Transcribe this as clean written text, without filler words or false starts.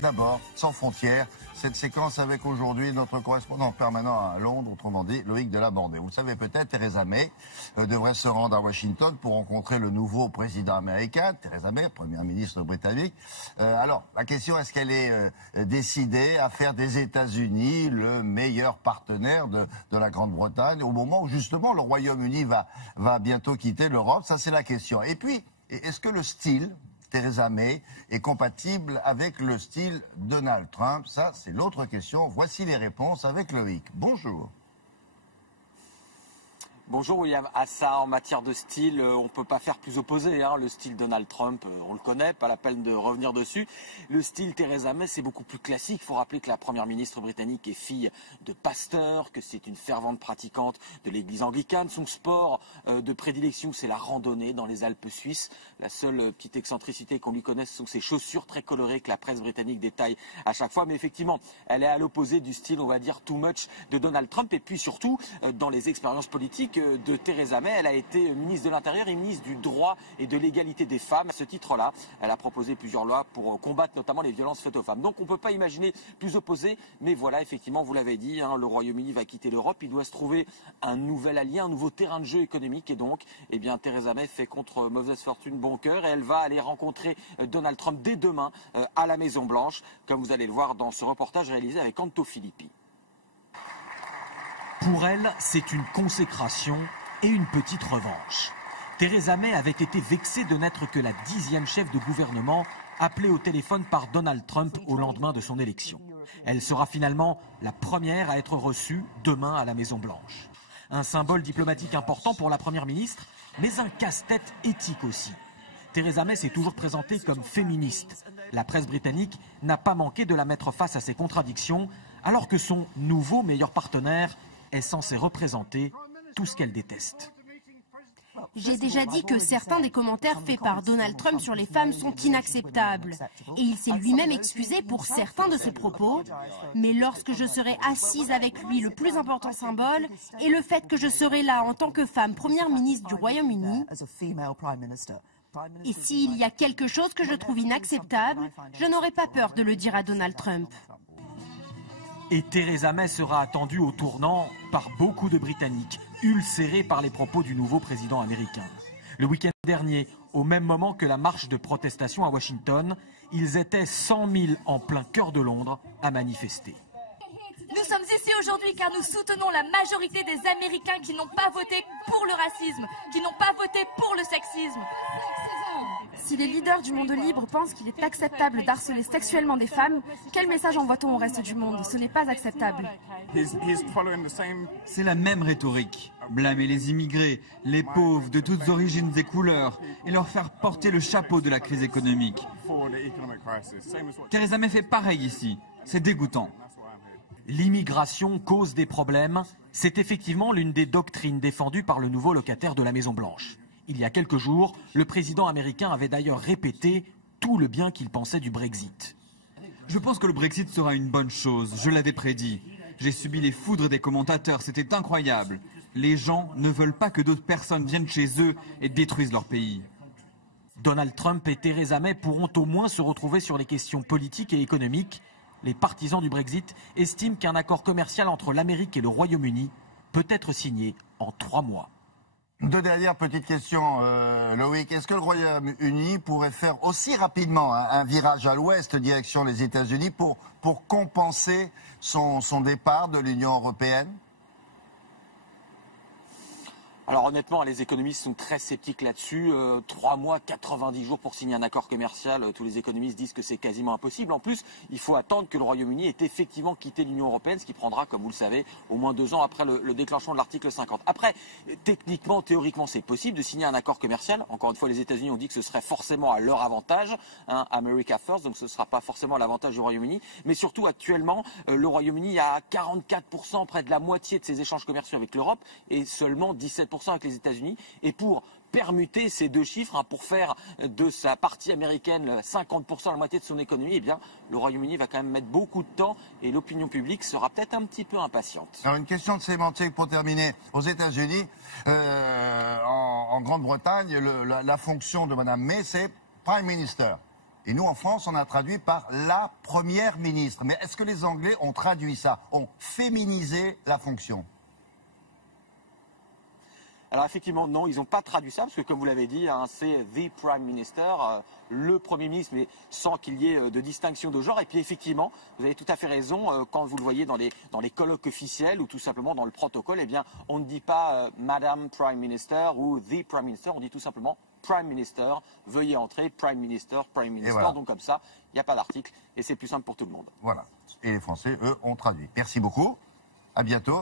D'abord, sans frontières, cette séquence avec aujourd'hui notre correspondant permanent à Londres, autrement dit Loïc Delabordé. Vous le savez peut-être, Theresa May devrait se rendre à Washington pour rencontrer le nouveau président américain, Theresa May, première ministre britannique. Alors, la question, est-ce qu'elle est décidée à faire des États-Unis le meilleur partenaire de la Grande-Bretagne au moment où justement le Royaume-Uni va bientôt quitter l'Europe? Ça, c'est la question. Et puis, est-ce que le style Theresa May est compatible avec le style Donald Trump? Ça, c'est l'autre question. Voici les réponses avec Loïc. Bonjour. Bonjour William. À ça, en matière de style, on ne peut pas faire plus opposé. Le style Donald Trump, on le connaît, pas la peine de revenir dessus. Le style Theresa May, c'est beaucoup plus classique. Il faut rappeler que la première ministre britannique est fille de pasteur, que c'est une fervente pratiquante de l'église anglicane. Son sport de prédilection, c'est la randonnée dans les Alpes suisses. La seule petite excentricité qu'on lui connaisse sont ses chaussures très colorées que la presse britannique détaille à chaque fois. Mais effectivement, elle est à l'opposé du style, on va dire, too much de Donald Trump. Et puis surtout, dans les expériences politiques de Theresa May, elle a été ministre de l'Intérieur et ministre du droit et de l'égalité des femmes. À ce titre-là, elle a proposé plusieurs lois pour combattre notamment les violences faites aux femmes. Donc on ne peut pas imaginer plus opposé, mais voilà, effectivement, vous l'avez dit, le Royaume-Uni va quitter l'Europe, il doit se trouver un nouvel allié, un nouveau terrain de jeu économique, et donc, Theresa May fait contre mauvaise fortune bon cœur, et elle va aller rencontrer Donald Trump dès demain à la Maison-Blanche, comme vous allez le voir dans ce reportage réalisé avec Anto Filippi. Pour elle, c'est une consécration et une petite revanche. Theresa May avait été vexée de n'être que la 10e chef de gouvernement appelée au téléphone par Donald Trump au lendemain de son élection. Elle sera finalement la première à être reçue demain à la Maison-Blanche. Un symbole diplomatique important pour la première ministre, mais un casse-tête éthique aussi. Theresa May s'est toujours présentée comme féministe. La presse britannique n'a pas manqué de la mettre face à ses contradictions, alors que son nouveau meilleur partenaire est censé représenter tout ce qu'elle déteste. J'ai déjà dit que certains des commentaires faits par Donald Trump sur les femmes sont inacceptables. Et il s'est lui-même excusé pour certains de ses propos. Mais lorsque je serai assise avec lui, le plus important symbole est le fait que je serai là en tant que femme première ministre du Royaume-Uni. Et s'il y a quelque chose que je trouve inacceptable, je n'aurai pas peur de le dire à Donald Trump. Et Theresa May sera attendue au tournant par beaucoup de Britanniques, ulcérés par les propos du nouveau président américain. Le week-end dernier, au même moment que la marche de protestation à Washington, ils étaient 100 000 en plein cœur de Londres à manifester. Nous sommes ici aujourd'hui car nous soutenons la majorité des Américains qui n'ont pas voté pour le racisme, qui n'ont pas voté pour le sexisme. Si les leaders du monde libre pensent qu'il est acceptable d'harceler sexuellement des femmes, quel message envoie-t-on au reste du monde? Ce n'est pas acceptable. C'est la même rhétorique. Blâmer les immigrés, les pauvres de toutes origines et couleurs, et leur faire porter le chapeau de la crise économique. Theresa May fait pareil ici. C'est dégoûtant. L'immigration cause des problèmes. C'est effectivement l'une des doctrines défendues par le nouveau locataire de la Maison-Blanche. Il y a quelques jours, le président américain avait d'ailleurs répété tout le bien qu'il pensait du Brexit. Je pense que le Brexit sera une bonne chose, je l'avais prédit. J'ai subi les foudres des commentateurs, c'était incroyable. Les gens ne veulent pas que d'autres personnes viennent chez eux et détruisent leur pays. Donald Trump et Theresa May pourront au moins se retrouver sur les questions politiques et économiques. Les partisans du Brexit estiment qu'un accord commercial entre l'Amérique et le Royaume-Uni peut être signé en 3 mois. Deux dernières petites questions, Loïc. Est-ce que le Royaume-Uni pourrait faire aussi rapidement un virage à l'ouest, direction les États-Unis, pour compenser son départ de l'Union européenne ? Alors honnêtement, les économistes sont très sceptiques là-dessus. 3 mois, 90 jours pour signer un accord commercial, tous les économistes disent que c'est quasiment impossible. En plus, il faut attendre que le Royaume-Uni ait effectivement quitté l'Union européenne, ce qui prendra, comme vous le savez, au moins 2 ans après le déclenchement de l'article 50. Après, techniquement, théoriquement, c'est possible de signer un accord commercial. Encore une fois, les États-Unis ont dit que ce serait forcément à leur avantage, America First, donc ce ne sera pas forcément à l'avantage du Royaume-Uni. Mais surtout, actuellement, le Royaume-Uni a 44%, près de la moitié de ses échanges commerciaux avec l'Europe, et seulement 17% avec les États-Unis. Et pour permuter ces deux chiffres, pour faire de sa partie américaine 50%, la moitié de son économie, eh bien, le Royaume-Uni va quand même mettre beaucoup de temps et l'opinion publique sera peut-être un petit peu impatiente. Alors une question de sémantique pour terminer. Aux États-Unis, en Grande-Bretagne, la fonction de Mme May, c'est Prime Minister. Et nous, en France, on a traduit par la première ministre. Mais est-ce que les Anglais ont traduit ça, ont féminisé la fonction? Alors effectivement, non, ils n'ont pas traduit ça, parce que comme vous l'avez dit, hein, c'est The Prime Minister, le Premier ministre, mais sans qu'il y ait de distinction de genre. Et puis effectivement, vous avez tout à fait raison, quand vous le voyez dans les colloques officiels ou tout simplement dans le protocole, eh bien, on ne dit pas Madame Prime Minister ou The Prime Minister, on dit tout simplement Prime Minister, veuillez entrer, Prime Minister, Prime Minister. Voilà. Donc comme ça, il n'y a pas d'article et c'est plus simple pour tout le monde. Voilà. Et les Français, eux, ont traduit. Merci beaucoup. À bientôt.